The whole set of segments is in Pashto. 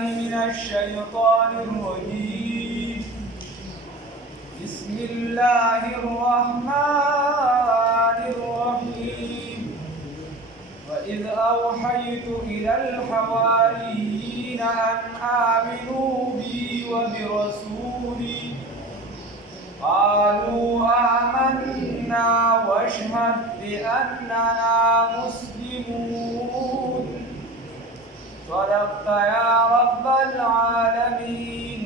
من الشيطان الرجيم. بسم الله الرحمن الرحيم. وإذ أوحيت إلى الحواريين أن آمنوا بي وبرسولي قالوا آمنا واشهد بأننا مسلمون. صدقت يا رب العالمين.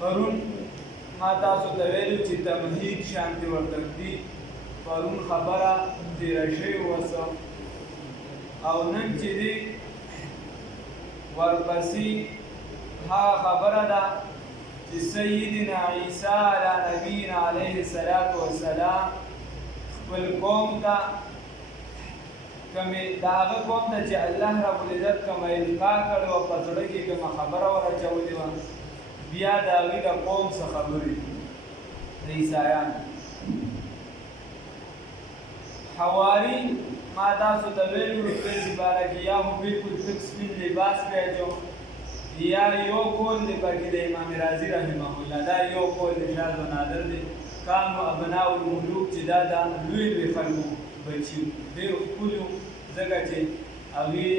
پرون ما تاسو ته ویلو چې تمهید شانتي ورته دي. پرون خبره تیره شوې وسه او نن چې دی ورپسې هغه خبره ده چې سیدنا عیسی علی نبینا علیه الصلاة والسلام خپل قوم ته کومې د هغه قوم ته چې الله رب العزت کومه القا کړې وه په زړه کې کومه خبره ور اچولې وه بیا د هغوی د قوم څه خبرې د عیسایانو. حواري ما تاسو ته ویلو په دې باره کې یا خو بالکل تک سپین لباس پې اچو یا یو قول دی پکې د امام رازي رحمه الله دا یو قول د شاذ و نادر دی. کانو ابناء الملوک چې دا د لوی لوی خلکو بچي ډېر ښکلي وو ځکه چې هغوی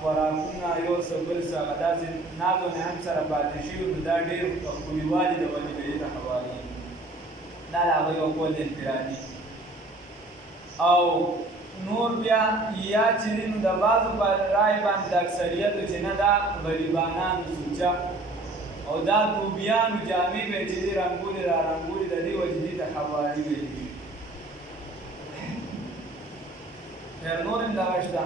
خوراکونه یو څه بل څه هغه داسې ناز و نعم سره پاتې شوي نو دا ډېر ښکلیوالي د وجې د دې د حواري دا د هغه یو قول انفرادي. او نور بیا یا چې دی نو د بعضو په رای باندې د اکثریتو چې نه دا غریبانانو سوچه او دا دوبیانو جامې به چې دی رنګولې را رنګولې د دې وجې دې ته حواري ویلي دي. خیر نور هم دغه شته.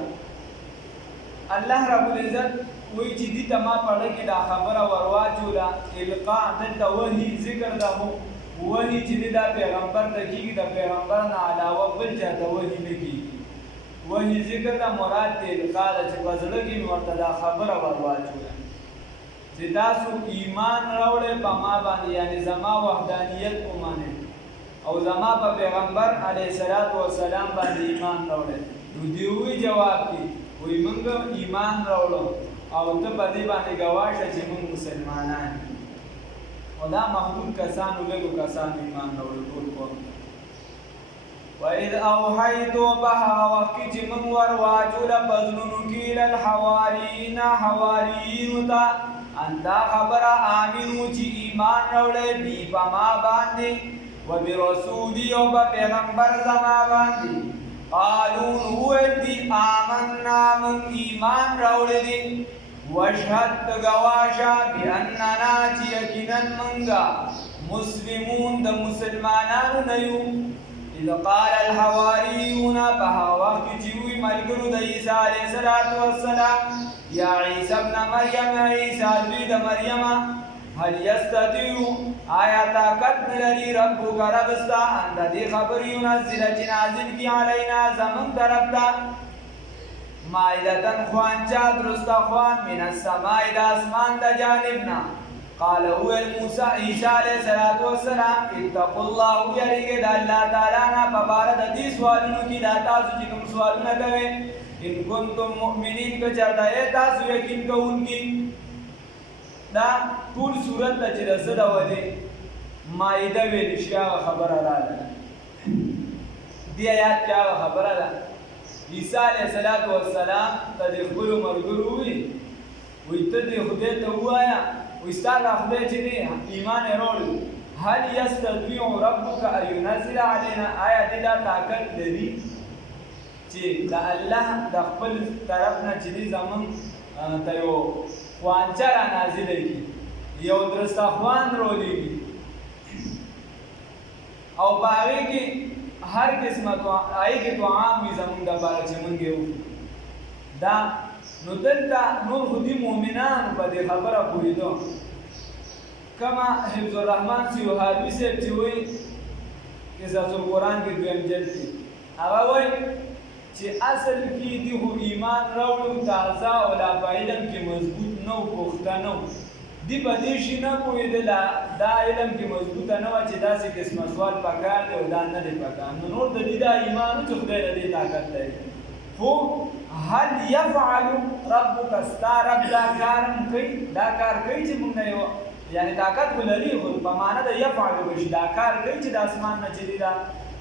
الله رب العزت وایي چې دې ته ما پړه کې دا خبره ور واچوله القا دلته وحي ذکر ده وحي چې دی دا پیغمبر ته کېږي د پیغمبر نه علاوه بل چا ته وحي نه کېږي. وحي ذکر ده مراد د القا ده چې په زړه کې مې ورته دا خبره ور واچوله چې تاسو ایمان راوړئ په ما باندې یعنې زما وحدانیت ومنئ او زما په پیغمبر علیه الصلاة والسلام باندې ایمان راوړئ. نو دې وایي جواب کې وایي موږ ایمان راوړو او ته په دې باندې ګواه شه چې موږ مسلمانان یو. او دا محدود کسانو لږو کسانو ایمان راوړو ټول قوم. وإذ أوحيت په هغه وخت کې چې موږ ور واچوله په زړونو کې الی الحواریین حواریینو ته ان دا خبره آمنو چې ایمان راوړئ بي په ما باندې وبرسولي او په پیغمبر زما باندې. قالوا وویل دي آمنا من ایمان راوړی دي واشهد گواه شه بأننا چې یقینا منګه مسلمون د مسلمانانو نه یو. اذ قال الحواریون په هغه وخت کې چې وی ملګرو د عیسی علیه السلام یا عیسی ابن مریم عیسی زوی د مریم هل یستطیع آیا طاقت نلري ربک رب ستا ان د دې خبرې ينزل چې نازل کړي علینا زموږ طرف ته مائدة خوانچا درستا خوان من السماء د اسمان د جانبنا. قال هو موسی عیسی علیه السلام اتقوا الله یریږئ د الله تعالی نه په باره د دې سوالونو کې دا تاسو چې کوم سوالونه کوئ ان کنتم مؤمنین که چېرته یې تاسو یقین کوونکي. دا ټول صورت ته چې د څه د ودې مائده ویل شي هغه خبره راغله. دې آیات کې هغه خبره ده عیسی علیه السلام ته د خپلو ملګرو وویل وایي ته دې خدای ته ووایه وایي ستا دا خدای چې دی ایمان یې راوړی هل یستطیع ربک ان ینزل علینا آیا دې دا طاقت لري چې د الله د خپل طرف نه چې دی زموږ ته یو خوانچه را نازله کړي یو درستخوان راولېږي او په هغې کې هر قسمه هغې کې طعام وي زموږ دپاره چې موږ یې وخورو. دا نو دلته نور خو دې مؤمنانو په دې خبره پوهېدو. کما حفظ الرحمن سیوحالوي صاحب چې وایي قصص القرآن کې دویم جلد کې هغه وایي چې اصل کې دې خو ایمان راوړو تازه او لا په علم کې مضبوط نه و پخته نه و دی په دې شي نه پوهېدله دا علم کې مضبوطه نه وه چې داسې قسمه سوال پکار دی او دا نه دی پکار نو نور د دې دا ایمان و چې خدای د دې طاقت لري خو هل یفعل ربک ستا رب دا کار کوي دا کار کوي چې موږ نه یو یعنی طاقت خو لري خو په معنا د یفعل به شي دا کار کوي چې د اسمان نه چې دی دا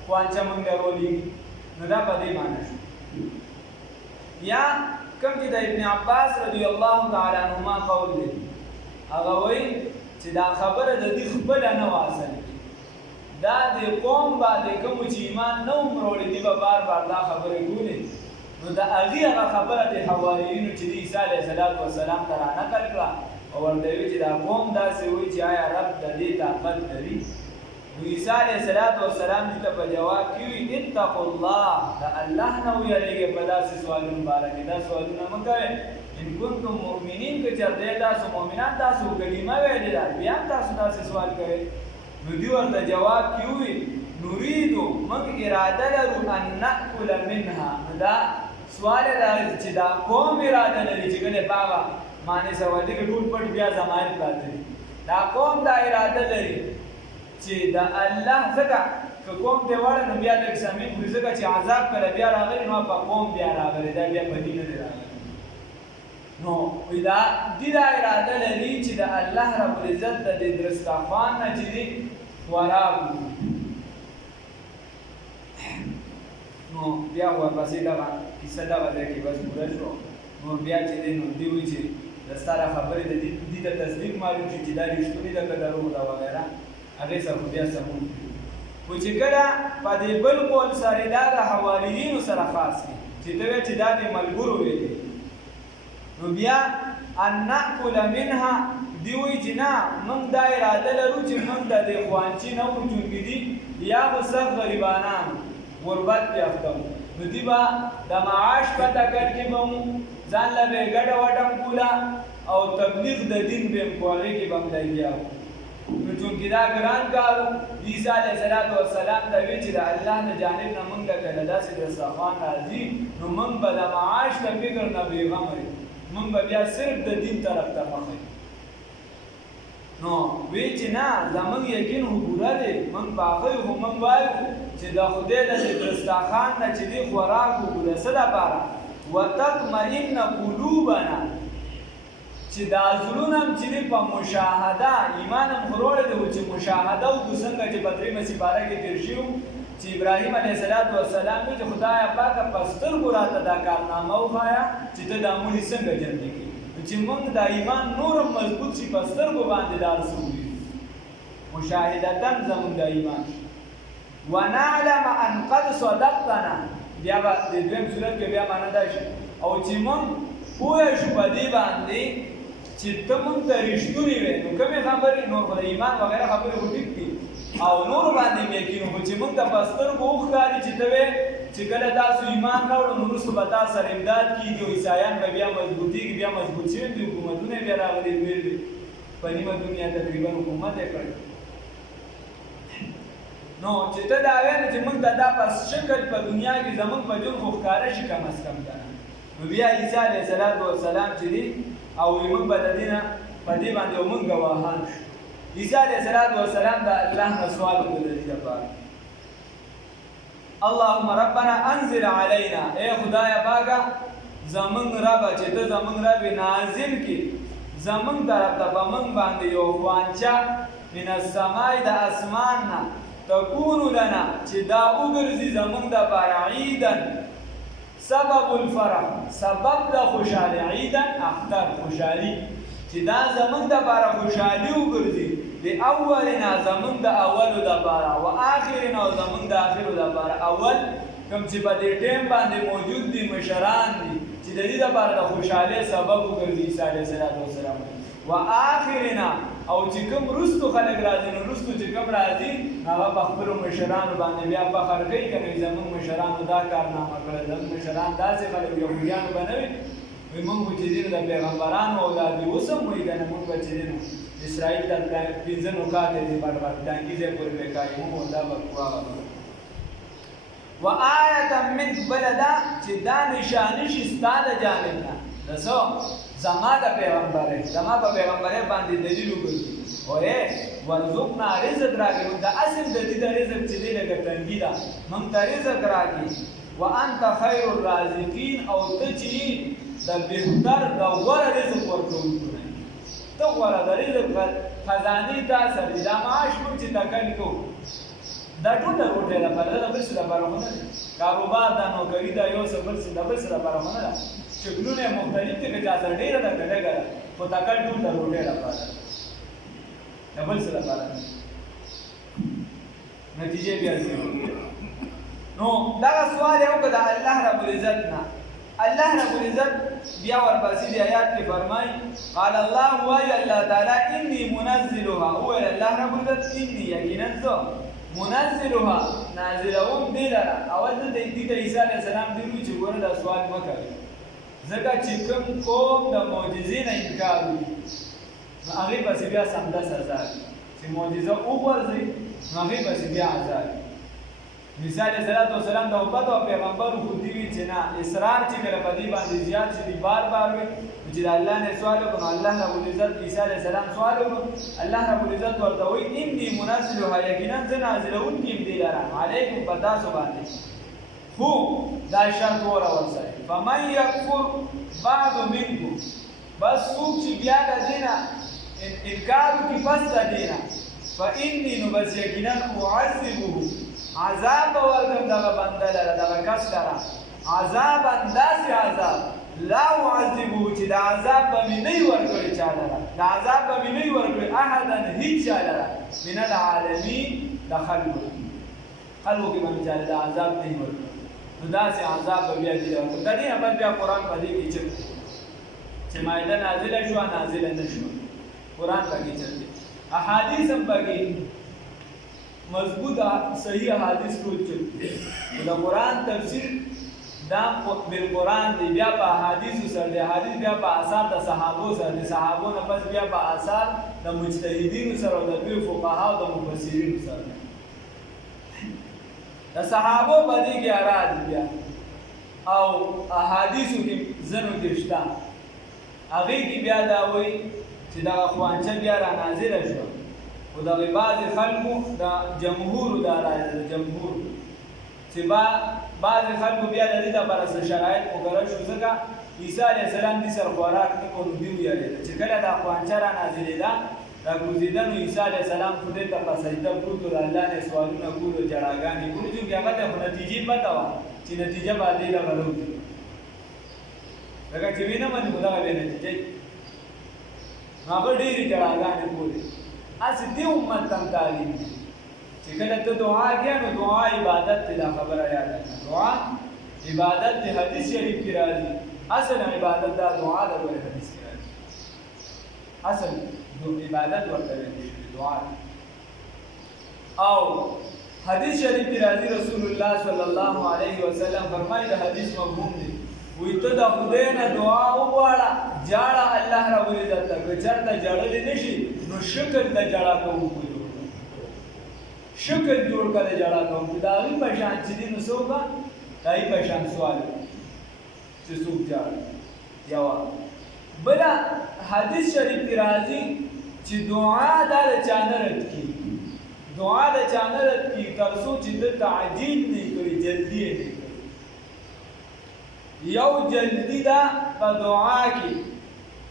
خوانچه موږ راولېږي نو دا په دې معنا شو یا کوم چې د ابن عباس رضی الله تعالی عنهما قول دی هغه وایي چې دا خبره د دې خپله نه وه اصل کې دا د قوم باندې کومو چې ایمان نه و مروړی دي به بار بار دا خبرې کولې نو د هغې هغه خبره د حواریینو چې د عیسی علیه السلام ته رانقل کړه او ورته وایي چې دا قوم داسې وایي چې آیا رب د دې طاقت لري نو عیسی علیه السلام دې ته په جواب کې وایي اتقوا الله د الله نه ویریږئ په داسې سوالونو باره کې دا سوالونه مه کوئ ان کنتم مؤمنین که چېرته تاسو مؤمنان تاسو کلمه ویلې ده بیا هم تاسو داسې سوال کوئ نو دوی ورته جواب کې ووایي نریدو موږ اراده لرو ان نأکل منها نو دا سوال دا چې دا قوم اراده لري چې کله په هغه معنې سوالي کې ټول پټ بیا ضمایر پراته دي دا قوم دا اراده لري چې د الله ځکه که قوم دی وړه نو بیا لږ سمین کړي ځکه چې عذاب کله بیا راغلی نو په قوم بیا راغلی دا بیا په دې نه دی راغلی نو دا دا اراده لري چې د الله رب العزت د دې دسترخوان نه چې دی خوراک نو بیا ورپسې دغه کیسه دغه ځای کې بس پوره شو نو بیا چې دی نو دوی وایي چې د ستا خبرې د دې ته تصدیق معلوم شي چې دا رښتونې ده که دروغ ده وغیره هغې سره خو بیا سمون خو چې کله په دې بل قول سره دا د حواریینو سره خاص وي چې ته وایې چې دا د ملګرو ویلې نو بیا ان نأکل منها دی وایي چې نه موږ دا اراده لرو چې موږ د دې خوانچي نه وچونکي دي یا به سخت غریبانان غربت یافته نو دی به د معاش په ټکر کې به مو ځان له به یې ګډه وډه کوله او تبلیغ د دین به یې په هغې کې به م لګیا وو نو چونکې دا ګران کار و عیسی علیه السلام ته وایي چې د الله د جانب نه موږ ته کله داسې دسترخوان راځي نو موږ به د معاش د فکر نه بېغمه یو موږ به بیا صرف د دین طرف ته مخه یو نو وی چې نه زموږ یقین خو پوره دی موږ په هغه یو خو موږ وایو چې د خدای د دسترخوان نه چې دی خوراک وکړو د څه دپاره وتطمئن قلوبنا چې دا زړونه هم چې دی په مشاهده ایمان هم خو روړی دی چې مشاهده وکړو څنګه چې په درېیمه سپاره کې تېر شوي چې ابراهیم علیه السلام وایي چې خدایه پاکه په سترګو راته دا کارنامه وښایه چې ته دا مړي څنګه ژوندي کړي چې موږ د ایمان نورم مضبوط شي په سترګو باندې دا څه ووینو مشاهدتاً زموږ د ایمان ونعلم ان قد صدقتنا بیا به د دویم صورت کې بیا معنا دا شي او چې موږ پوه شو په دې باندې چې ته موږ ته رښتونې وې نو کومې خبرې نور خو د ایمان وغیره خبرې خو ټیک دي او نور باندې مې یقین خو چې موږ ته په سترګو وښکاري چې ته وې چې کله تاسو ایمان راوړو نو وروسته به تا سره امداد کېږي او عیسایان به بیا مضبوطېږي بیا مضبوط شوي دي حکومتونه یې بیا راغلي دوی دي په نیمه دنیا تقریبا حکومت یې کړی نو چې ته دا وایې نو چې موږ ته دا په شکل په دنیا کې زموږ په ژوند خو ښکاره شي کم از کم که نه نو بیا عیسی علیه السلام چې دی او موږ به د دې نه په دې باندې او موږ ګواهان شو عیسی علیه السلام د الله نه سوال وکړو د دې لپاره اللهم ربنا انزل علينا اے خدای پاکه زمون رب چې ته زمون رب نازل کی زمون طرف ته په موږ باندې یو خوانچه من السماء د اسمان نه تكون لنا چې دا وګرځي زمون د لپاره عیدا سبب الفرح سبب د خوشحالي عیدا اختر خوشحالي چې دا زمون د لپاره خوشحالي وګرځي د اولنا زمون د اولو دپاره و آخرنا زمون د آخرو دپاره اول کوم چې په دې ټیم باندې موجود دي مشران دي چې د دې دپاره د خوشحالۍ سبب وګرځي عیسی علیه السلام و آخرنا او چې کوم وروستو خلک راځي نو وروستو چې کوم راځي هغه په خپلو مشرانو باندې بیا فخر کوي که نه زموږ مشرانو دا کارنامه کړی زموږ مشران داسې خلک یهودیانو به نه وي وایي موږ خو چې دی د پیغمبرانو اولاد یو اوس هم وایي که نه موږ به چې دی نو اسرائیل ته 15 نکات دي په ټانګي ځای پورې وکایي موږ دا به واغلو و آیة من بلدا چې دا نشانه شي ستا د جانب نه د څه زما د پیغمبره زما په پیغمبره باندې دلیل وکړي اوه ورزقنا رزق راکړي دا اصل د دې د رزق چې دی لکه تنګي ده موږ ته رزق راکړي وانت خیر الرازقین او ته چې د بهتر د غوره رزق ورکوونکی ته غوره د رزق خزانې تا سره دا معاش موږ چې تکل کوو دا ټول د روټۍ لپاره ده د بل څه لپاره ونه ده کاروبار دا نوکري دا یو څه بل څه د بل څه لپاره ونه ده شکلونه مختلف دي که چا سره ډېره ده که لږه ده خو تکل ټول د روټۍ لپاره ده د بل څه لپاره نه نتیجې بیا نو دغه سوال یې وکړه د الله رب العزت نه الله رب العزت بیا ورپسې د آیات کې فرمایي قال الله وایي الله تعالی اني منزلها وویل الله رب العزت اني یقینا زه منزلها نازلوم دې لره اول د دې ته عیسی علیه السلام دی چې ګوره دا سوال مه کوئ ځکه چې کوم قوم د معجزې نه انکار وکړي نو هغې پسې بیا سمدست عذاب چې معجزه وغورځوي نو هغې پسې بیا عذاب عیسی علیه السلام د امت او پیغمبر خو دې وي چې نه اصرار چې کله په دې باندې زیات شي بار بار وي چې د الله نه سوال وکړو الله رب العزت عیسی علیه السلام سوال وکړو الله رب العزت ورته وایي اني منزلها یقینا زه نازلوونکی یم دې لره علیکم په تاسو باندې خو دا شرط ورسره فمن یکفر بعد منکم بس څوک چې بیا د دې نه انکار وکړي پس د دې نه فاني نو بس یقینا اعذبه عذاب به ورکړم دغه بنده لره دغه کس لره عذابا داسې عذاب لا اعذبه چې د عذاب به مې نه وي ورکړی چا لره د عذاب به مې نه وي ورکړی احدا هېڅ چا لره من العالمین د خلکو کې به مې چا د عذاب نه وي ورکړی نو داسې عذاب به بیا دې ورکړم د دې نه بعد بیا قرآن په دې کې چې مایده نازله شوه نازله نه شوه قرآن پکې چلته احادیث هم پکې مضبوط صحیح احادیث ټول چلته د قرآن تفسیر دا بالقرآن دی بیا په احادیثو سره دی احادیث بیا په آثار د صحابو سره دی صحابو نه پس بیا په آثار د مجتهدینو سره او د دوی فقهاو د مفسرینو سره د صحابو په دې کې اراده بیا او احادیثو کې ځنو کې شته هغې کې بیا دا وایي چې دغه خوانچه بیا را نازله شوه خو دغې بعضې خلکو د جمهورو دا رایه ده د جمهور چې بعضې خلکو بیا د دې دپاره څه شرایط مقرر شو ځکه عیسی علیه السلام دې سره خوراک نه کړو دوی ویرېده چې کله دا خوانچه را نازلېده را کوزېده نو عیسی علیه السلام خدای ته په سجده پروت و د الله نه سوالونه کول او جړاګانې کولو چونکې هغه ته خو نتیجې پته وه چې نتیجه به دې دغه راوځي لکه چې وینه منې خو دغه بې نتیجه هغه ډېرې جړاګانې کولې هسې دې امت ته هم تعلیم دی چې کله ته دعا کوې نو دعا عبادت دی دا خبره یاده کړه دعا عبادت دی حدیث شریف کې راځي اصل عبادت دا دعا ده ولې حدیث کې راځي اصل عبادت ورته ویل شوي دعا او حدیث شریف کې راځي رسول الله صلی الله علیه وسلم فرمایي د حدیث مفهوم دی وایي ته د خدای نه دعا وغواړه جاړه الله رب العزت ته که چېرته ژړلی نه شي نو شکل د ژړا کوونکو جوړ کړه شکل جوړ کړه د ژړا کوونکو د هغې په شان چې دي نو څه وکړه د هغې په شان سوال چې څوک جاړي یوه بله حدیث شریف کې راځي چې دعا دا د چا نه رد کېږي دعا د چا نه رد کېږي تر څو چې ده تعجیل نه کړي جلدي یې نه کړي یو جلدی دا په دعا کې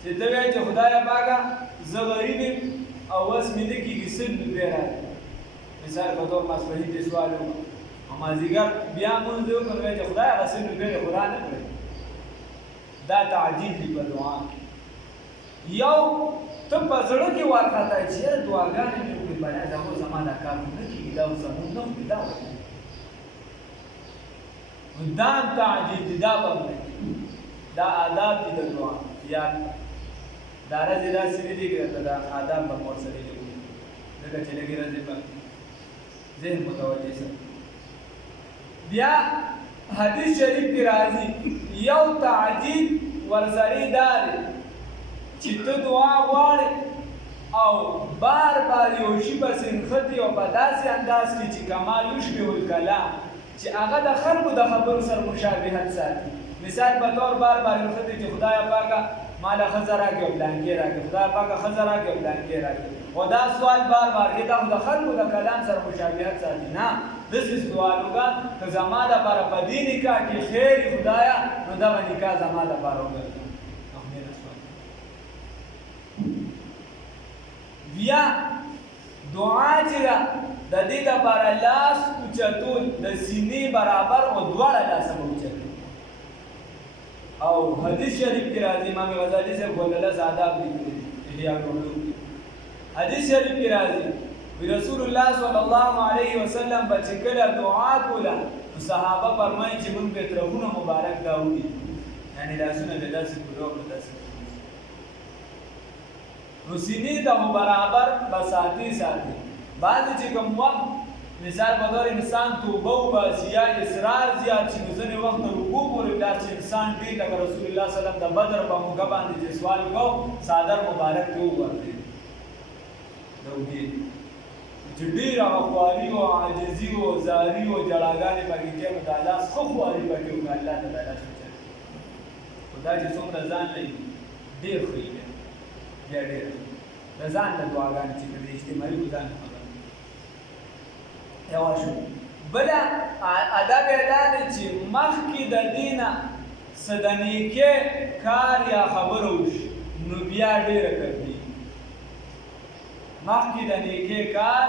چې ته وایې چې خدایه پاکه زه غریب یم او اوس مې نه کېږي 100 روپۍ راکړه مثال په طور ماسپښین دې سوال وکړو او مازدیګر بیا مونځ دې وکړو وایې چې خدایه هغه 100 روپۍ دې خو را نه کړې دا تعجیل دی په دعا کې یو ته په زړه کې وارخطا یې چې یاره دعاګانې مې وکړې باید دا خو زما دا کار نه کېږي دا اوس زمونږ نه وکړي دا وکړي دا تعجیل دی دا به دا آداب دي د دعا یاد دا راځي داسې نه دي که دا آداب به مور سره لګوي ځکه چې لږې راځي به ذهن متوجه سه بیا حدیث شریف کې راځي یو تعجیل ورسره دا دی چې ته دعا غواړې او بار بار یو شي پسې نښتې او په داسې انداز کې چې کمال یشبه الکلام چې هغه د خلکو د خبرو سره مشابهت ساتي مثال په طور بار بار نښتې چې خدایه پاکه مالا ښځه راکړې او بلانکې راکړې، خدای پاکه ښځه راکړې او بلانکې راکړې. خو دا سوال بار بار کې دا خو د خلکو د کلام سره مشابهت ساتي. نه، داسې سوال وکړه که زما دپاره په دې نکاح کې خیر وي خدایه، نو دغه نکاح زما دپاره وګرځوه. بیا دعا چې ده د دې دپاره لاس اوچتول د سینې برابر او دواړه لاسه به اوچتوي. او حدیث شریف کې راځي، امام غزالي صاحب ولله آداب لیکلي دي احیاء العلوم کې. حدیث شریف کې راځي رسول الله صلی الله علیه وسلم به چې کله دعا کوله صحابه فرمایي چې موږ به ترغونه مبارک دا وړي، یعنې لاسونه به داسې کړو او داسې نو سینې ته مو برابر به ساتي. بعضې چې کوم وخت مثال په طور انسان توبه وباسي یا اصرار زیات شي، نو ځینې وخت د رکوع پورې ولاړ شي انسان ډېر لکه رسول الله صلی الله علیه وسلم د بدر په موقع باندې چې سوال وکړو څادر مبارک ته وغورځېد د اوږې چې ډېره خواري او عاجزي او زاري او ژړاګانې پکې کې نو د الله ښه خواري پکې وکړه، الله تعالی شکر. خو دا چې څومره ځان لري ډېر ښه یې بیا ډېر د ځان له دعاګانې چې د اجتماعي ځان یوه شو. بله ادب یې دا دی چې مخکې د دې نه څه د نیکۍ کار یا خبره وشي نو بیا ډېره قدرېږي. مخکې د نیکۍ کار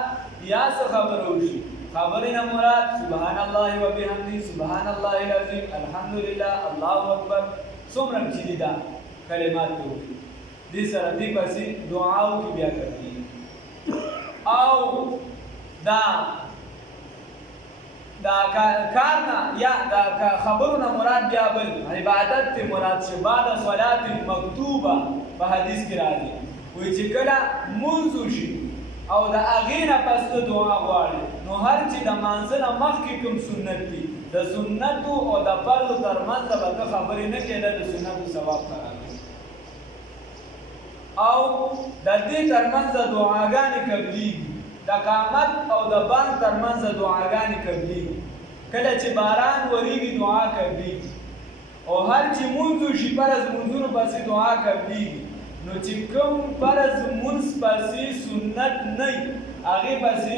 یا څه خبره وشي، خبرې نه مراد سبحان الله وبحمده، سبحان الله العظیم، الحمدلله، الله اکبر، څومره چې دي دا کلمات ته وکړي دې سره دې پسې دعاو کې بیا کوي. او دا کار نه یا دا خبرو نه مراد بیا بل عبادت ته مراد شي. بعد صلات مکتوبه په حدیث کې راځي وایي چې کله مونځ وشي او د هغې نه پس ته دعا غواړي نو هر چې د مانځه نه مخکې کوم سنت دي د سنتو او د فرضو ترمنځ به ته خبرې نه کېده د سنتو ثواب ته راغلی. او د دې ترمنځ د دعاګانې قبلیږي، د قامت او د بانګ ترمنځ د دعاګانې قبلیږي. کله چې باران وریږي دعا قبلیږي، او هر چې مونځ وشي فرض مونځونو پسې دعا قبلیږي. نو چې کوم فرض مونځ پسې سنت نه وي هغې پسې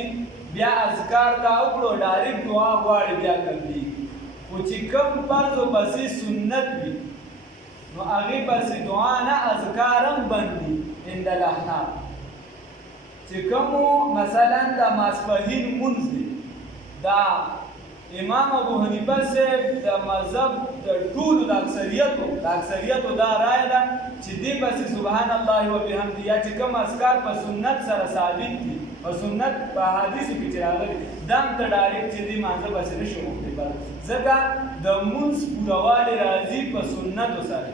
بیا اذکار ته وکړو ډایرکټ دعا غواړي بیا قبلیږي. خو چې کوم فرضو پسې سنت وي نو هغې پسې دعا نه اذکار هم بند دي عند الاحناف. چې کومو مثلا د ماسپښین مونځ دی دا امام ابو حنیفه صاحب د مذهب د ټولو د اکثریتو دا رایه ده چې دې پسې سبحان الله وبحمده یا چې کوم اذکار په سنت سره ثابت دي په سنت په احادیثو کې چې راغلي دا هم ته ډایرکټ چې دې مانځه پسې نه شو وکړې ځکه د مونځ پورووالی راځي په سنتو سره،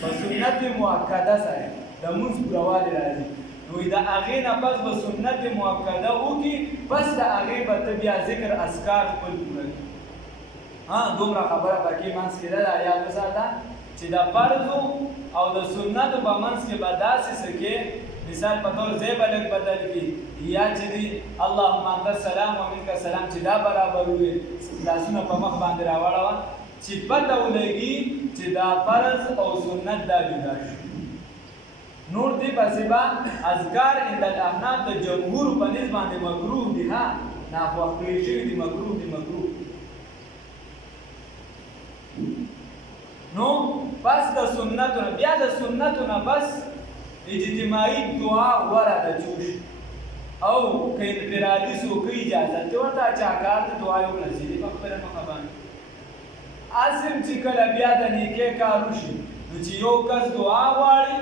په سنت مؤکده سره د مونځ پورووالی راځي. نو د هغې نه پس به سنت مؤکده وکړي، پس د هغې به ته بیا ذکر اذکار خپل پوره کړي. دومره خبره پکې منځ کې ده، دا یاد وساته چې د فرضو او د سنتو په منځ کې به داسې څه کې مثال په طور ځای به لږ بدل کړي یا چې دي اللهم انت السلام ومنک السلام چې دا برابر وي لاسونه په مخ باندې راواړوه چې پته ولګي چې دا فرض او سنت دا جدا شي. نور دې پسې به اذکار عند الاحناف د جمهور په نسبت باندې مکروه دي، ناخوښ کړي شوي دي، مکروه دي. نو پس د سنتو نه بیا د سنتو نه بس اجتماعي دعا غوره ده چې وشي. او که انفرادي څوک اجازت دی ورته چا کار د دعا یو نصیب په خپله مخه باندې اصل چې کله بیا د نیکۍ کار وشي نو چې یو کس دعا غواړي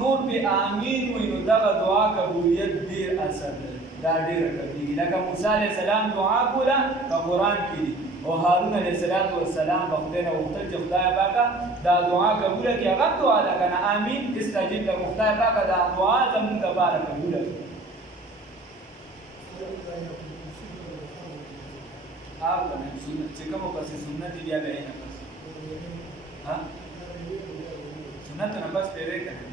نور پې امین وي نو دغه دعا قبولیت ډېر اثر لري، دا ډېره قبلیږي. لکه موسی علیه السلام دعا کوله په قرآن کې دي او هارون علیه السلام به خدای نه غوښتل چې خدای پاکه دا دعا قبوله کړي. هغه دعا ده که نه امین استجب له خدای پاکه دا دعا زموږ دپاره قبوله کړي. چې کومو پسې سنت دي بیا به یې نه پس سنتو نه پس پرې که نه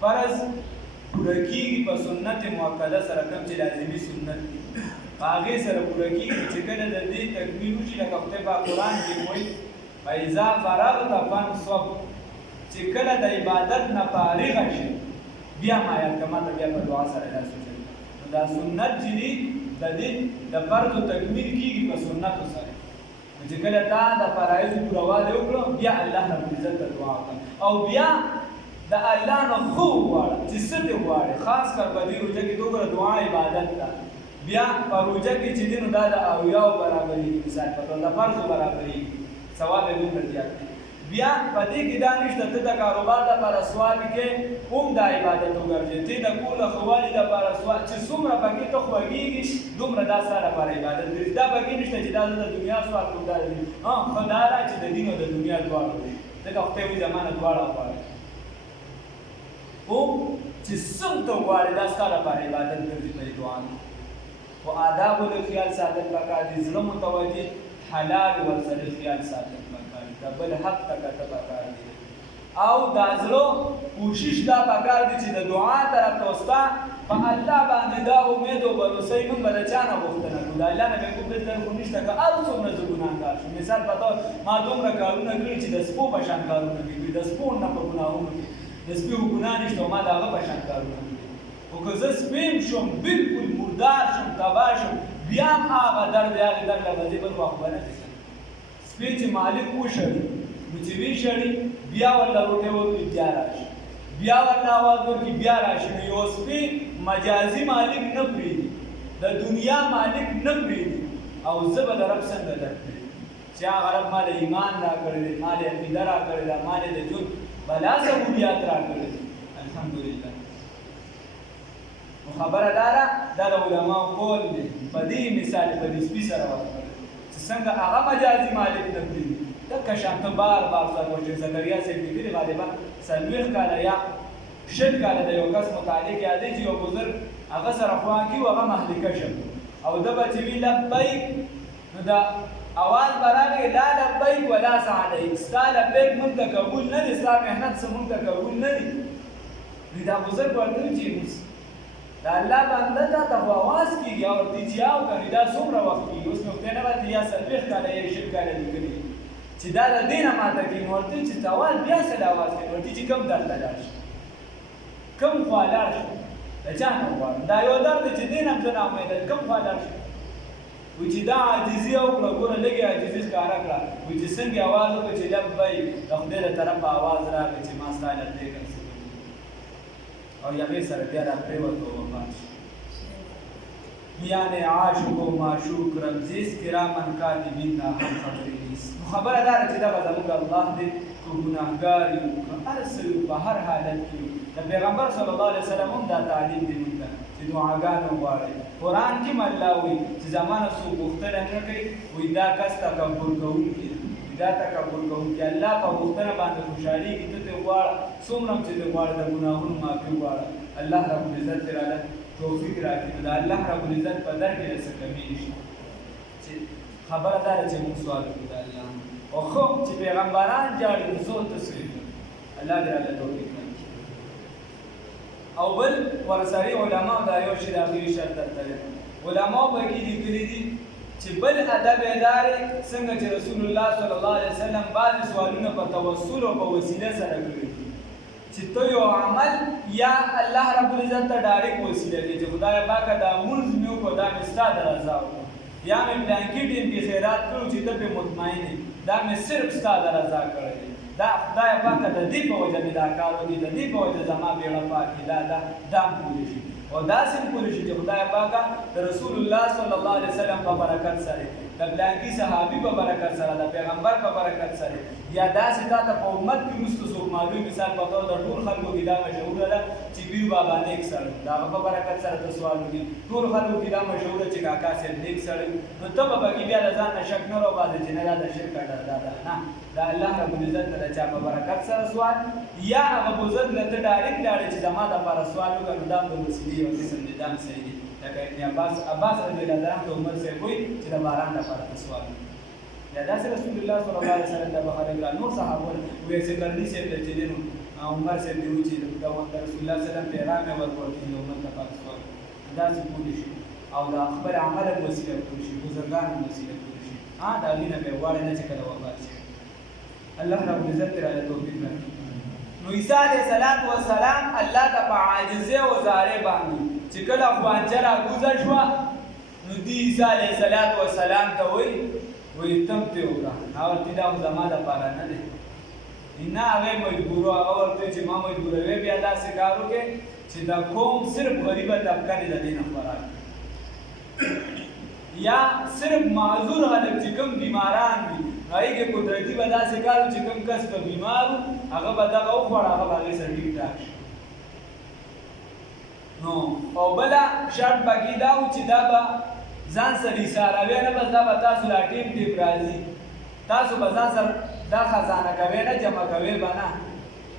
فرض پوره کېږي په سنت مؤکده سره کوم چې لازمي سنت دي په هغې سره پوره کېږي چې کله د دې تکمیل وشي لکه خدای پاک قرآن کې وایي فاذا فرغت فانصب چې کله د عبادت نه فارغ شي بیا ما یاد کما ته بیا په دعا سره دا سوچي دا سنت چې دي د دې د فرض تکمیل کیږي په سنت سره چې کله تا د فرایض پرواله وکړو بیا الله رب عزت ته دعا وکړه او بیا د الله نه خو وړه چې څه دې وړه خاص کر په دې روزه کې دوه دعا عبادت ده بیا په روزه کې چې دین دا د اویاو برابرۍ مثال په توګه د فرض برابرۍ ثواب یې ډېر زیات دی بیا په دې کې دا نشته ته د کاروبار لپاره سوال کې هم د عبادت وګرځې ته د کول خوالي لپاره سوال چې څومره پکې ته خوږیږي دومره دا سره لپاره عبادت دی دا پکې نشته چې دا د دنیا سوال کوم دا دی خدای را چې د دین او د دنیا دواړو دی دغه وخت یې زمانه دواړه غواړي او چې څومره ته غواړي دا سره لپاره عبادت ګرځي په دعا او آداب له خیال ساتل پکار دي زړه متوجه حلال ورسره خیال ساتل پکار دي بل حق تک ته پکار دي او دا زړه کوشش دا پکار دي چې د دعا طرف ته وستا په الله باندې دا امید او باور موږ بلچانه غوښتنه کوو الله نه به کوم څه خو نشته که ارڅ څومره ګناهګار شو مثال پتا ما دومره کارونه کړی چې د سپو په شان کارونه کوي د سپو نه په ګناهونو کې د سپو ګناه نشته ما داغه په شان کارونه او که زه سپیم شم بالکل مردار شم تباه شم بیا هم هغه درد هغې درد له بدې بل خوا نه کړي سپی چې مالک وشړي نو چې وشړي بیا ورله روټۍ ورکړي بیا راشي بیا ورله اواز ورکړي بیا راشي نو یو سپی مجازي مالک نه پرېږدي د دنیا مالک نه پرېږدي او زه به د رب څنګه درد کړي چې هغه رب ما له ایمان راکړی دی ما له عقیده راکړې ده ما له د ژوند بلا سهولیات راکړی دي الحمدلله خبره داره دا د علماء قول دی په دې مثال په دې سپي سره ورکړل چې څنګه هغه مجازي مالک نه پرېږدي دکه شان ته بار بار سر وچې زکریا صاحب لیکلي غالبا 40 کاله یا 60 کاله د یو کس متعلق یادې چې یو بزرګ هغه سره خوا کې هغه مهلکه شو او د به چې وي لبیک نو دا اواز به راغی لا لبیک ولا سعدیک ستا لبیک موږ ته قبول نه دي ستا محنت څه موږ ته قبول نه دي دا بزرګ ورته وایي چې دا الله بنده ته ته आवाज کیږي او تیجاو کوي دا څومره وخت کیږي اوس نو ته نه وایي یا 40 کاله یا 60 کاله لیکلي چې دا د دینه ماته کې ورته چې توال بیا سره आवाज کوي ورته چې کم درد لاړ شي کم خوا لاړ شي دا چا نه غواړي دا یو درد چې دینه هم نه امید کم خوا لاړ شي و چې دا عاجزي او ګوره لګي عاجزي ښکارا کړه و چې څنګه आवाज وکړي چې لبای د خدای له طرفه आवाज راغی چې ما ستاسو ته کوي او یغې سره بیا را پرېوتو وفات شو یعنې عاشق و معشوق رمزیز کرامن کاتبین نه هم خبرې نیست خبره دا ده چې دغه زموږ الله دی که ګناهګار یو که هر څه یو په هر حالت کې یو د پیغمبر صلی الله علیه وسلم هم دا تعلیم دی موږ ته چې دعاګانې وغواړئ قرآن کې هم الله وایي چې زما نه څوک غوښتنه نه کوي وایي دا کس تکبر کوونکی دی دا تکبر کوونکی الله په غوښتنه باندې خوشحالېږي ته ترې غواړه څومره هم چې ته غواړه د ګناهونو معافي غواړه الله رب العزت تراله توفیق راکړي نو د الله رب العزت په در کې څه کمی نشته چې خبره دا ده چې موږ سوال وکړو د الله او خو چې پیغمبران جاړي نو څه تصویر الله دې راله توفیق راکړي او بل ورسره علما دا یو شی د اخري شرط تړي علما په کې لیکلي دي چې بل ادب ادارې څنګه چې رسول الله صلی الله علیه وسلم بعض سوالونه په توسل او په وسیله سره کړی چې ته یو عمل یا الله رب العزت ته ډایرک وسیله دی چې خدای پاک دا مونږ میو کو دا مستا درازا یا مې بلانکټ یې په خیرات کړو چې ته په مطمئن دا مې صرف ستا درازا کړی دا خدای پاک د دې په وجه مې دا کار وکړي د دې په وجه زما بیړه پاکي دا پوری شي او داسې پوری شي چې خدای پاک د رسول الله صلی الله علیه وسلم په برکت سره د بلانکی صحابي په برکت سره د پیغمبر په برکت سره یا داسې تا ته په امت کې وروسته څوک معلوم مثال په توګه د ټول خلکو کې دا مشهوره ده چې پیر بابا نیک سړی د هغه په برکت سره ته سوال وکړي ټول خلکو کې دا مشهوره چې کاکا صاحب نیک سړی نو ته به پکې بیا د ځان نه شک نه راوباسې چې نه دا د شرک ډر ده نه دا الله رب العزت نه د چا په برکت سره سوال یا هغه بزرګ له ته ډایرک لاړې چې زما دپاره سوال وکړه نو دا د وسیلې یو قسم دی دا هم صحیح دی لکه ابن عباس رضی الله عنه ته عمر صاحب وایي چې د باران لپاره ته سوال یا داسې رسول الله صلی الله علیه وسلم د بخاري ګران نور صحابه وایي چې ګرني صاحب چې دی نو عمر صاحب دی وایي چې د رسول الله صلی الله علیه وسلم پیغام یې ورکړ چې د امت لپاره سوال داسې پوه شي او د خپل عمل وسیله پوه شي بزرګان وسیله پوه شي دا غینه به وړه نه چې کله وفات شي الله رب العزت را توفیق ورکړي نو عیسی علیه السلام الله ته په عاجزۍ او زارۍ باندې چې کله خوانچه راکوزه شوه نو دی عیسی علیه السلام ته وایي تم پرې وکړه هغه ورته دا خو زما دپاره نه دی نه هغه مجبور هغه ورته چې ما مجبوروي بیا داسې کار وکړې چې دا قوم صرف غریبه طبقه دې د دې نه خوراک یا صرف معذور خلک چې کوم بیماران وي هغې کې قدرتي به داسې کار چې کوم کس به بیمار و هغه به دغه وخوړ هغه به هغې سره ټیک ټاک شي نو او بله شرط پکې دا و چې دا به ځان سره ایساروي نه بس دا به تاسو لا ټیم ټیپ راځي تاسو به ځان سره دا خزانه کوئ نه جمع کوئ به نه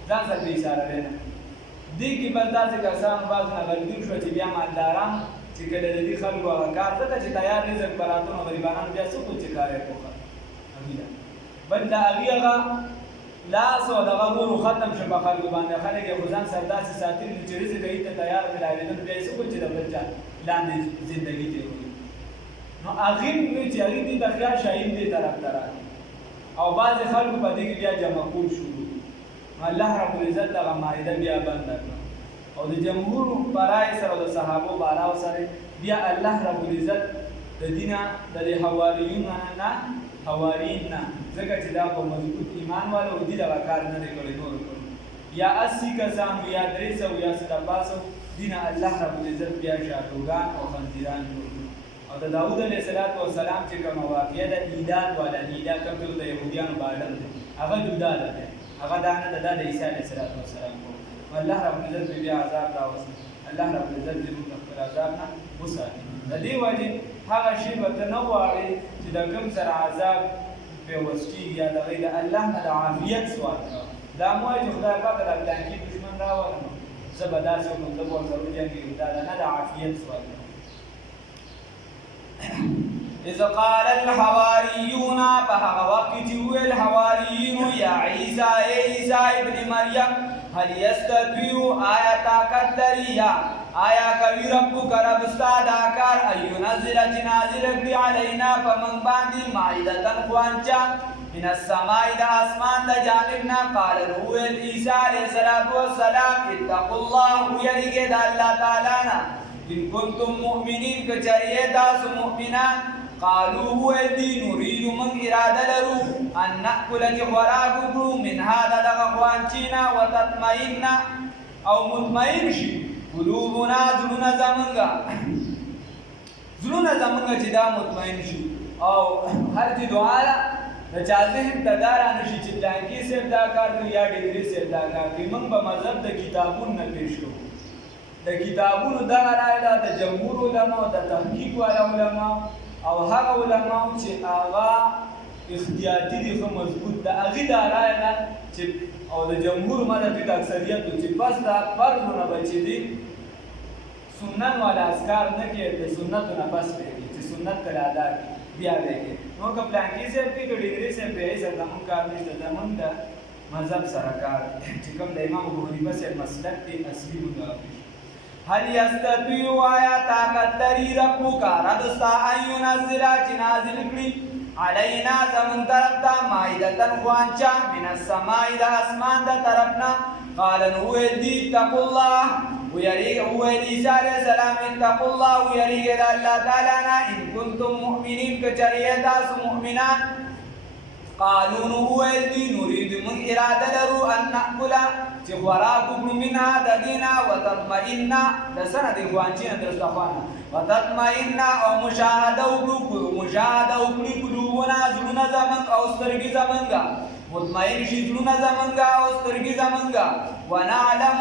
ځان سره به ایساروي نه دې کې بس داسې کسان بعض نه غلطي شوه چې بیا مالداران چې کله د دې خلکو هغه کار ځکه چې تیار رزق به راته نو غریبانان بیا څه کوي چې کار یې وکړه بل د هغې هغه لاس او دغه ګورو ختم شو په خلکو باندې خلک یې خو ځان سره داسې ساتلي دي چې رزق هغې ته تیار ملاوېده نو بیا یې څه کوي چې د بل چا لاندې زندګي تېروي نو هغې وایي چې هغې دې ته خیال شاهین دې طرف ته راغلي او بعضې خلکو په دې کې بیا جمع کول شروع نو الله رب العزت دغه مائده بیا بنده کړه او د جمهور برای سره د صحابو باراو سره بیا الله رب العزت د دینه د حواریون نه حوارین نه ځکه چې دا په مضبوط ایمان والو دي دغه کار نه دی کړی نور کړو یا 80 کسان یا 300 یا 700 دینه الله رب العزت بیا شاهدان او خندیران جوړ او د داوود علیه السلام چې کوم واقعه د ایداد ولا ایدا کوم د يهودانو باندې هغه جدا ده هغه دا نه د عیسی علیه السلام الله رب العزت بیا عذاب راوستي الله رب العزت دې موږ خپل عذاب نه وساتي د دې وجه هغه شی به ته نه غواړې چې د کوم سره عذاب په وسکي یا د غیر الله نه د عافیت سوال کوه دا مو چې خدای پاک د بلانکی دشمن راوړنو زه به داسې وکړم زه به ورسره وجنګېږم دا نه د عافیت سوال کوه إذ قال الحواریون فهغه وقت چې وویل حواریینو یا عیسی ابن مریم هل یستطیع آیا طاقت لري یا آیا کوي ربک رب ستا دا کار ایونزل چې نازل کړي علینا په موږ باندې مائدة خوانچه من السماء د اسمان د جانب نه قال وویل عیسی علیه السلام اتقوا الله ویریږئ د الله تعالی نه ان کنتم مؤمنین که چېرې تاسو مؤمنان قالوا ويدي نريد من إرادة لرو أن نأكل جوراك من هذا دغوانچينا وتطمئن أو مطمئن شي قلوبنا زلنا زمنگا جدا مطمئن شي أو هر جي دعالا نچازهم تدارا نشي چه بلانکی سیب دا کار کر یا ڈگری سیب دا کار کر من با مذہب دا کتابون نپیش کرو دا کتابون دا رائے دا جمهور علماء دا تحقیق والا علماء او هغه علماء چې هغه اختیاطي دي خو مضبوط ده هغې دا رایه ده چې او د جمهور مذهب د اکثریت چې بس دا فرضونه به چې دي سنت والا اذکار نه کوي د سنتو نه بس پرېږدي چې سنت کله ادا کړي بیا به یې کوي نو که پلانکي صاحب کوي که ډګري صاحب کوي سره زمونږ کار نشته زمونږ د مذهب سره کار چې کوم د امام ابو حنیفه صاحب مسلک دی اصلي مدعا هل یستطیع آیا طاقت لري ربک رب ستا ان ينزل چې نازل کړي علینا زمون طرف ته مائدة خوانچه من السماء د اسمان د طرف نه قال وویل دي اتقوا الله وویل عیسی علیه السلام اتقوا الله ویریږئ د الله تعالی نه ان کنتم مؤمنین که چېرې تاسو مؤمنان قالوا نوویل دي نريد من اراده لرو ان ناكل چې خوراک وکړو منها د دینه وتطمئن د سره د خوانچینه درستخوانه وتطمئن او مشاهده وکړي قلوبنا زړونه زمونږ او سترګې زمونږ مطمئن شي زړونه زمونږ او سترګې زمونږ ونعلم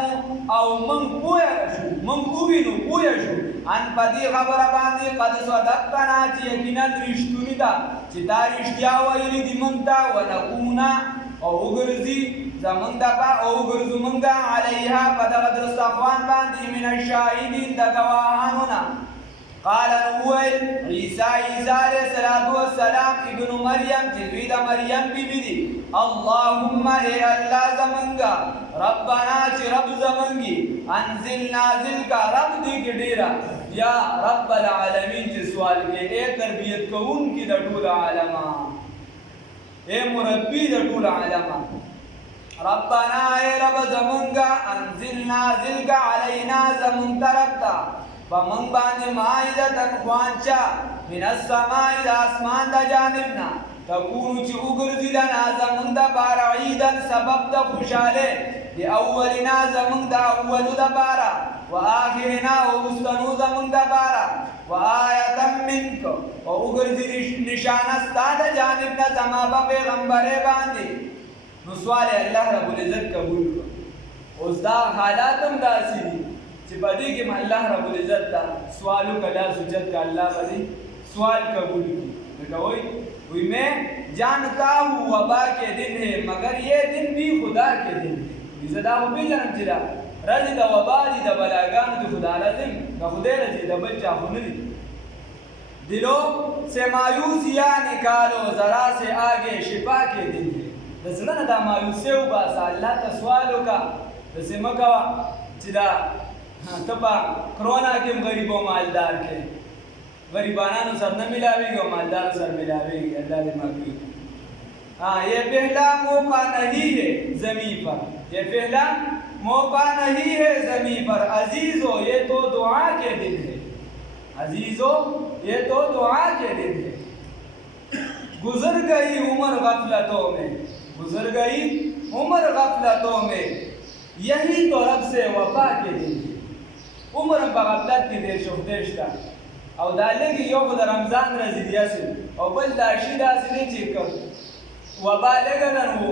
او موږ ووینو پوه شو ان په دې خبره باندې قد صدقتنا چې یقینا رښتونې ده چې دا رښتیا ویلي دي موږ ته ونکون او وګرځي زمونږ دپاره او وګرځو موږ علیها په دغه دسترخوان باندې من الشاهدین د ګواهانو نه قال نوویل عیسی علیه السلام ابن مریم چې دوی د مریم بیبي دي اللهم ای الله زمونږه ربنا چې رب زمونږي انزل نازل کا رب دې کې ډېره یا رب العالمین چې سوال کې اے تربیت کوونکي د ټول عالمه اے مربي د ټول عالمه ربنا اے رب زمونگا انزل نازل کا علینا زمون طرف تا فمن باندې مائدتن خوانچا من السماء دا اسمان دا جانبنا تکونو چی اگرزی لنا زمون دا بارا عیدن سبب دا خوشالے دی اولنا زمون دا اولو دا بارا و آخرنا و مستنو زمون دا بارا و آیتا منک و اگرزی نشانستا دا جانبنا زمابا پیغمبر باندی نو سوال اللہ رب العزت قبول کو اس دا حالاتم دا سیدی چی بدی کم اللہ رب العزت دا سوالو کلا سجد کا اللہ بدی سوال قبول کی وی میں جانتا ہوں وبا کے دن ہے مگر یہ دن بھی خدا کے دن ہے زدا ہو بھی جنم چلا رضی دا وبا دی دا بلاگان دی خدا لازم دا خدای رضی دا بچہ خونری دلوں سے مایوسیاں نکالو ذرا سے آگے شفا کے دن ہے دسلن دا مایوسی و باسا اللہ تا سوالو کا دسی مکوا چلا تپا کرونا کم غریب و مالدار کے غریبانانو سر نہ ملاوے گا مالدار سر ملاوے گی اللہ دے مغفور یہ پہلا موقع نہیں ہے زمین پر یہ پہلا موقع نہیں ہے زمین پر عزیزو یہ تو دعا کے دن ہے عزیزو یہ تو دعا کے دن ہے گزر گئی عمر غفلتوں میں گزر گئی عمر غفلتوں میں یہی تو رب سے وفا کے دن ہے عمر بغفلت کی دیر شخدشتا او دا لگی یو خود رمضان رزی دیاسل او بل دا شید آسلی چی کم وبا لگدن ہو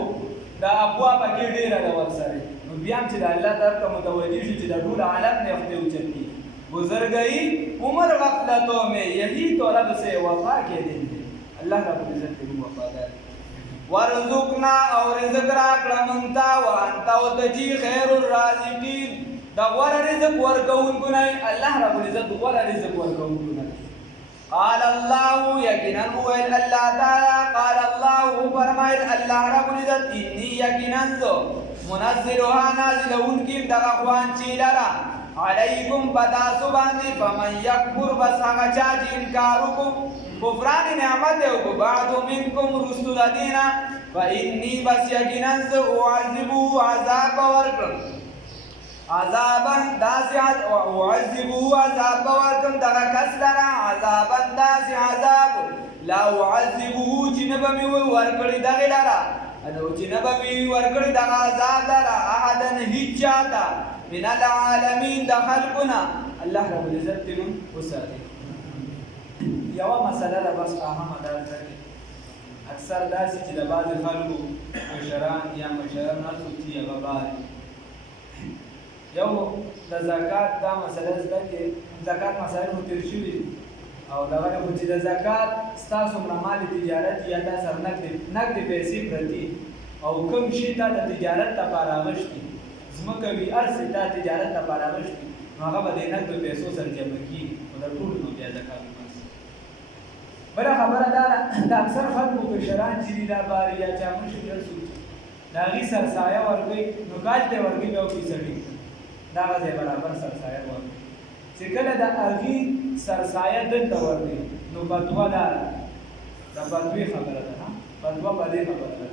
دا ابوا پاکی دیر دا ورسره نو بیام چی دا اللہ تر کا متوجی شو چی دا دول عالم نے اختے اچھت کی گزر گئی عمر غفلتوں میں یہی تو رب سے وفا کے دن ہے اللہ رب العزت کے وفادار ورزقنا اور رزق راکڑا منتا وانتا و تجی خیر الرازقین دا غور رزق ورکون کنائی اللہ رب العزت غور رزق ورکون کنائی قال اللہ یقینا ہوئل اللہ تعالی قال اللہ فرمائل اللہ رب العزت انی یقینا منزلها نازلون کی دغا خوانچی لرا علیکم بتاسو باندی فمن یکفر بس آگا چاچی انکارکم کفران نعمت ہے بعد منکم رسول دینا فإنی بس یقینا اعذبو عذاب ورکم عذابا داسعات اعذبو عذاب ورکم دغا کس لرا عذابا داسع عذاب لا اعذبو چنبمی ورکڑی دغی لرا چنبمی ورکڑی دغا عذاب لرا احدا ہجاتا من العالمین دخلقنا اللہ رب العزت تنم اساتے یوا مسئلہ بس اہم ادار تکی اکثر داسی چی دباز خلقو مشران یا مشران نرسو تی اغبار یو دا زکاة دا مسئلہ زده که زکاة مسئلہ خو تیر شوی او دغه خو چې د زکات ستاسو مال تجارت یا دا سر نقد پیسې پرتی او کوم شي تا د تجارت لپاره غشتي ځمکه وي ارسه تا تجارت لپاره غشتي هغه به د نقد پیسو سره جمع کی او د ټول نو بیا زکات بل خبره دا اکثر خلکو په شران چې دا بار یا چا مشي رسول دا غي سر سایه ورګي نو کال ته ورګي یو فیصدي دا غځه برابر سر سایه ورګي چې کله دا اغي سرسایه دلته ورغی نو فتوا دا فتوی خبره ده فتوا په دې خبره ده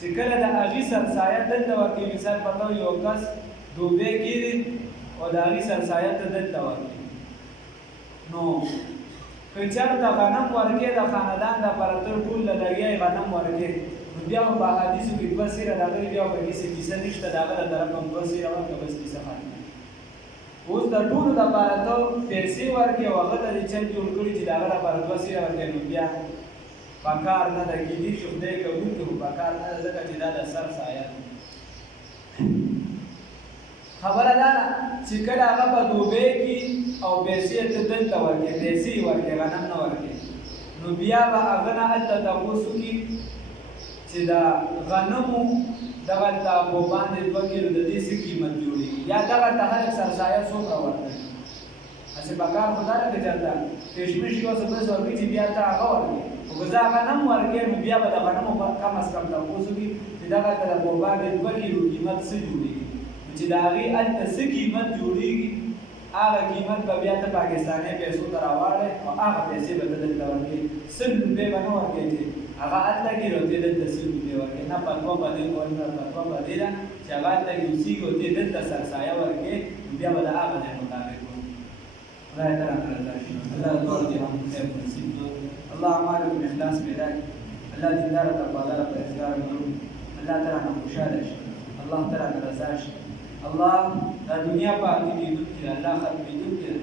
چې کله دا اغي سرسایه دلته ورغی مثال پتو یو کس دوبه کیږي او دا اغي سرسایه دلته ورغی نو کچر دا غنم ورغی دا خاندان دا پرتر ټول لګي غنم ورغی نو بیا په حدیثو کې بسیره دا غي بیا په کیسه کیسه نشته دا غره درکم بسیره ورته بس کیسه خان اوس د ټولو لپاره ته پیسې ورکې او هغه ته چل جوړ کړي چې د هغه لپاره دوه سیره ورکړي نو بیا پکار نه ده کېدای شي خدای کوونکی خو پکار نه ده ځکه چې دا د سر سایه خبره ده چې کله هغه په دوبۍ کې او پیسې ته دلته ورکړي پیسې ورکړي غنم نه ورکړي نو بیا به هغه نه هلته تپوس وکړي چې دا غنمو دغه تابو باندې دوه کیلو د دې څه قیمت جوړېږي یا دغه ته هر سرسایه څومره ورکوي هسې پکار خو دا نه که چېرته کشمش یو څه بس ورکوي چې بیا ته هغه ورکوي خو که زه هغه نه م ورکوې نو بیا به د غنمو کم از کم تپوس وکړي چې دغه ته د باندې دوه کیلو قیمت څه جوړېږي نو چې د هغې هلته څه قیمت جوړېږي هغه قیمت به بیا ته پاکستاني پیسو ته راواړې او هغه پیسې به ته دلته ورکوي 100 روپۍ به نه ورکوې چې هغه هلته کښې نو ته دلته سود دې ورکړې نه فتوا به دې ورنه فتوا به دې ده چې هغه هلته کښې اوسېږي او ته دلته سرسایه ورکړې نو بیا به د هغه ځای مطابق وکړو خدای تعالی رضا شي الله دواړو دې هم خیر نصیب کړو الله اعمالو کې اخلاص پیدا کړي الله دینداره تقواداره پرهیزګاره کړو الله تعالی نه خوشحاله شي الله تعالی نه رضا شي الله دا دنیا پاتې کېدونکې ده الله ختمېدونکې ده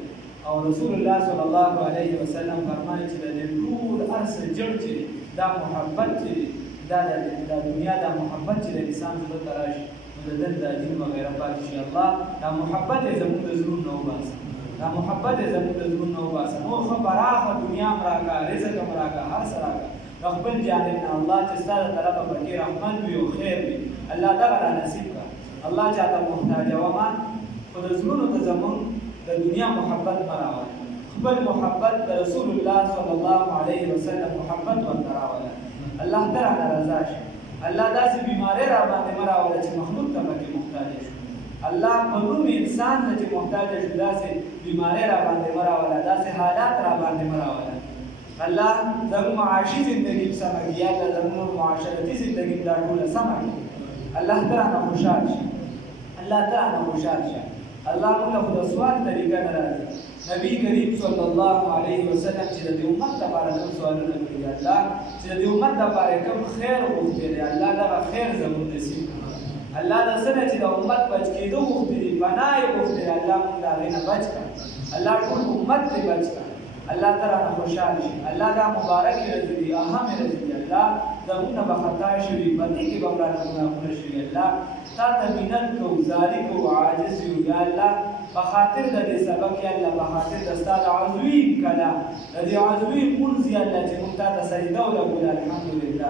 او رسول الله صلی الله علیه وسلم فرمایي چې د دې ټول هر څه جړ چې دا محبت چې دا دنیا دا محبت چې د انسان زړه ته راشي نو د ده دا دین وغیره پاتې شي الله دا محبت یې زموږ د زړونو نه وباسه دا محبت یې زموږ د زړونو نه وباسه نو ښه پراخه دنیا هم راکړه رزق هم راکړه هر څه راکړه د خپل جانب نه الله چې ستا د طرفه پکې رحمت وي او خیر وي الله دغه را نصیب کړه الله چاته محتاج وما خو د زړونو ته زموږ د دنیا محبت مه راوله خپل محبت د رسول الله صلی الله علیه وسلم محبت ورته راوله الله تعالی رضا شي الله داسې بیمارۍ را باندې مه راوله چې مخلوق ته پکې محتاج شو الله په نوم انسان ته چې محتاج شو داسې بیمارۍ را باندې مه راوله داسې حالات را باندې مه راوله الله زموږ معاشي زندګي هم سمه کړي یا الله زموږ معاشرتي زندګي هم دا ټوله سمه کړي الله تعالی نه خوشحال شي الله تعالی نه خوشحال شي الله موږ له د سوال طریقه نه راځي نبی کریم صلی الله علیه وسلم چې د دې امت لپاره کوم سوالونه کړي الله چې د دې امت لپاره کوم خیر غوښتي دی الله دغه خیر زموږ نصیب کړي الله د څه نه چې د امت بچ کېدو غوښتي دي پناه یې غوښتي دی الله موږ د هغې نه بچ کړه الله ټول امت دې بچ کړه الله تعالی نه خوشحال شي الله دا مبارکې ورځې دي اهمې ورځې دي الله زموږ نه به خطا شوي په دې کې به هم رانه ګناهونه شوي الله تا ته منت کوو زاري کوو عاجز یو یا الله په خاطر د دې سبق یا الله په خاطر د ستا د عظیم کلام د دې عظیم مونځ یا الله چې موږ تا ته سجده ولګولو الحمدلله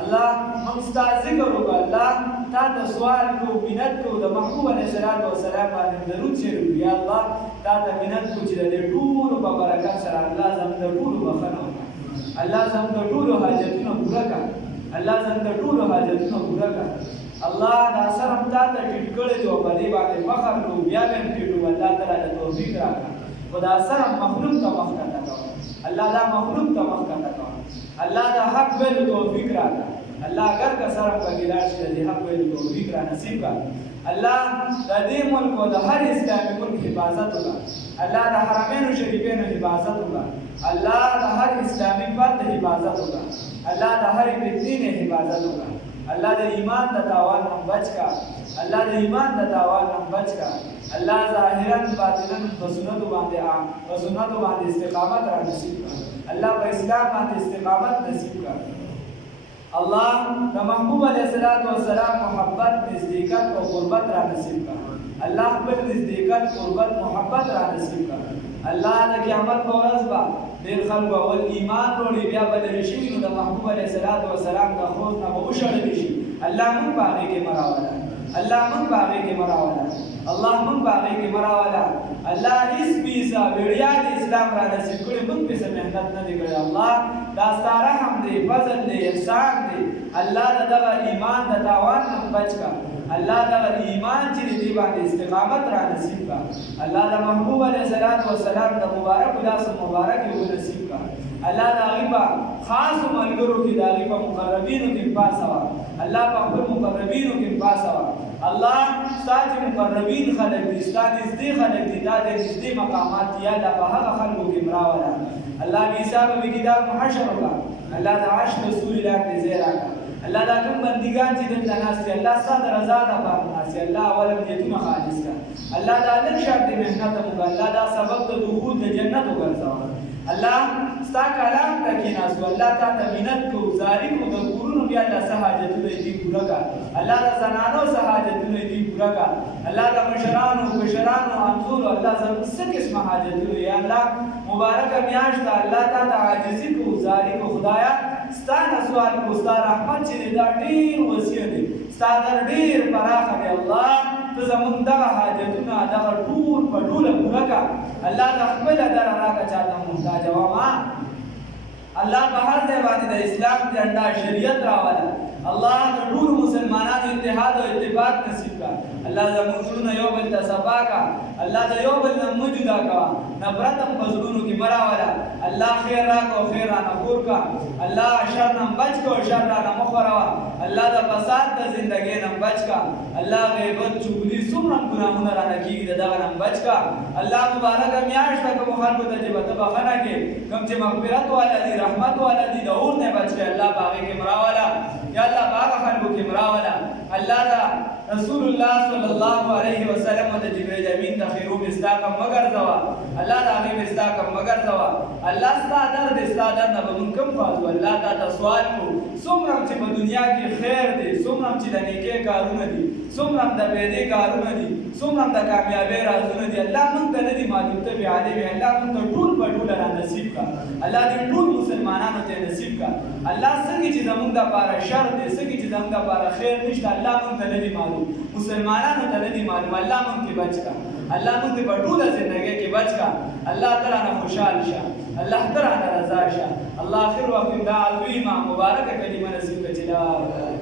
الله موږ ستا ذکر وکړو الله تا ته سوال کوو منت کوو د محبوب علیه السلام باندې درود شریف یا الله تا ته منت کوو چې د دې ټولو په برکت سره الله زموږ د ټولو بخښنه وکړه الله زموږ د ټولو حاجتونه پوره کړه الله زموږ د ټولو حاجتونه پوره کړه الله دا سر هم تا ته ټیټ کړی دی او په دې باندې فخر کوو بیا به هم ټیټو الله تعالی ته توفیق راکړه خو دا سر هم مخلوق ته مخکته کوه الله دا مخلوق ته مخکته کوه الله دا حق ویلو توفیق راکړه الله اگر که سر هم پکې لاړ شي د دې حق ویلو توفیق را نصیب کړه الله د دې ملک او د هر اسلامي ملک حفاظت وکړه الله د حرمینو شریفینو حفاظت وکړه الله د هر اسلامي فرد حفاظت وکړه الله د هر فتنې نه حفاظت وکړه الله د ایمان د تاوان نه بچ کا الله د ایمان د تاوان نه بچ کا الله ظاهرا باطنا په سنتو باندې استقامت را نصیب کړه الله په اسلام باندې استقامت نصیب کړه الله د محبوب علیه السلام محبت نزدېکت او قربت را نصیب کړه الله خپل نزدېکت قربت محبت را نصیب کړه الله د قیامت په ورځ به ډېر خلکو اول ایمان وروړي بیا به لرې شوي نو د محبوب علیه السلام د خوځ نه به وشړلی شي الله موږ په هغې کې مه راوله الله موږ په هغې کې مه راوله الله موږ په هغې کې مه راوله الله هېڅ پیسه ویړیا د اسلام را نصیب کړي موږ پې څه محنت نه دی کړی الله دا ستا رحم دی فضل دی احسان دی الله د دغه ایمان د تاوان نه بچ کړه الله دغه ایمان چې دې باندې استقامت را نصیب کړه الله د محبوب علیه السلام د مبارک لاس مبارک یې ونصیب کړه الله د هغې په خاصو ملګرو کې د هغې په مقربینو کې پاسوه الله په خپل مقربینو کې پاسوه الله ستا چې مقربین خلک دي ستا نږدې خلک دي دا د نږدې مقامات یا دا په هغه خلکو کې مراوله الله بې حسابه بې کتاب محشر وکړه الله د عرش د سوري لاندې ځای راکړه الله دا کوم بندګان چې دلته ناست دي الله ستا د رضا دپاره ناست دي الله اول نیتونه خالص کړه الله دا لږ شرط د محنت وکړه الله دا سبب د دخول د جنت وګرځوه الله ستا کلام ته کېناستو الله تا ته منت کوو زاري کوو د کورونو بیا الله څه حاجتونه یې دي پوره کړه الله د زنانو څه حاجتونه یې دي پوره کړه الله د مشرانو کشرانو همزولو الله زموږ څه قسمه حاجتونه یا الله مبارکه میاشت ده الله تا ته عاجزي کوو زاري کوو خدایه ستا نه سوال کوو ستا رحمت چې دی دا ډېر وسیع دی ستا در ډېر پراخه دی الله ته زموږ دغه حاجتونه دغه ټول په ټوله پوره کړه الله د خپله دره راکړه چاته محتاج وما الله په هر ځای باندې د اسلام جنډا شریعت راوله الله د ټولو مسلمانانو اتحاد او اتفاق نصیب کا الله زموږ زړونه یو بل ته صفا کا الله د یو بل نه مو جدا کوا نفرت هم په زړونو کې مه راوله الله خیر راکړه او خیر رانه خور کا الله شر نه بچ کو شر رانه مه خوروه الله د فساد د زندګۍ نه بچ کا الله غیبت چغلي څومره ګناهونه رانه کېږي د دغه نه بچ کا الله مبارکه میاشت ده کومو خلکو ته چې به ته بخښنه کې کوم چې مغفرت والا دي رحمت والا دي د اور نه بچ کړي الله په هغې کې مراوله یا الله په هغه خلکو کې مراوله الله دا رسول الله صلی الله علیه وسلم د جبرئیل امین د خیرو مستاقم مگر ځوا الله د هغې مستاقم مگر ځوا الله ستا درد ستا درد نه به مونږ کوم فالو الله تا ته سوال کړو څومره چې په دنیا کې خیر دی څومره چې د نیکۍ کارونه دي څومره د پیدې کارونه دي څومره د کامیابۍ رازونه دي الله مونږ ته نه دي معلوم ته بې عالم الله مونږ ته ټول په ټوله را نصیب کړه الله دې ټول مسلمانانو ته نصیب کړه الله څنګه چې زمونږ دپاره شر دی څنګه چې زمونږ دپاره خیر نشته الله مونږ ته نه دي معلوم مسلمانانو ته نه دي معلوم الله مونږ کې بچ کړه الله مونږ ته په ټوله زندګۍ کې بچ کړه الله ته رانه خوشحال شه الله ته رانه رضا شه الله آخر وقت دا عظیمه مبارکه کلمه نصیب کړه چې لا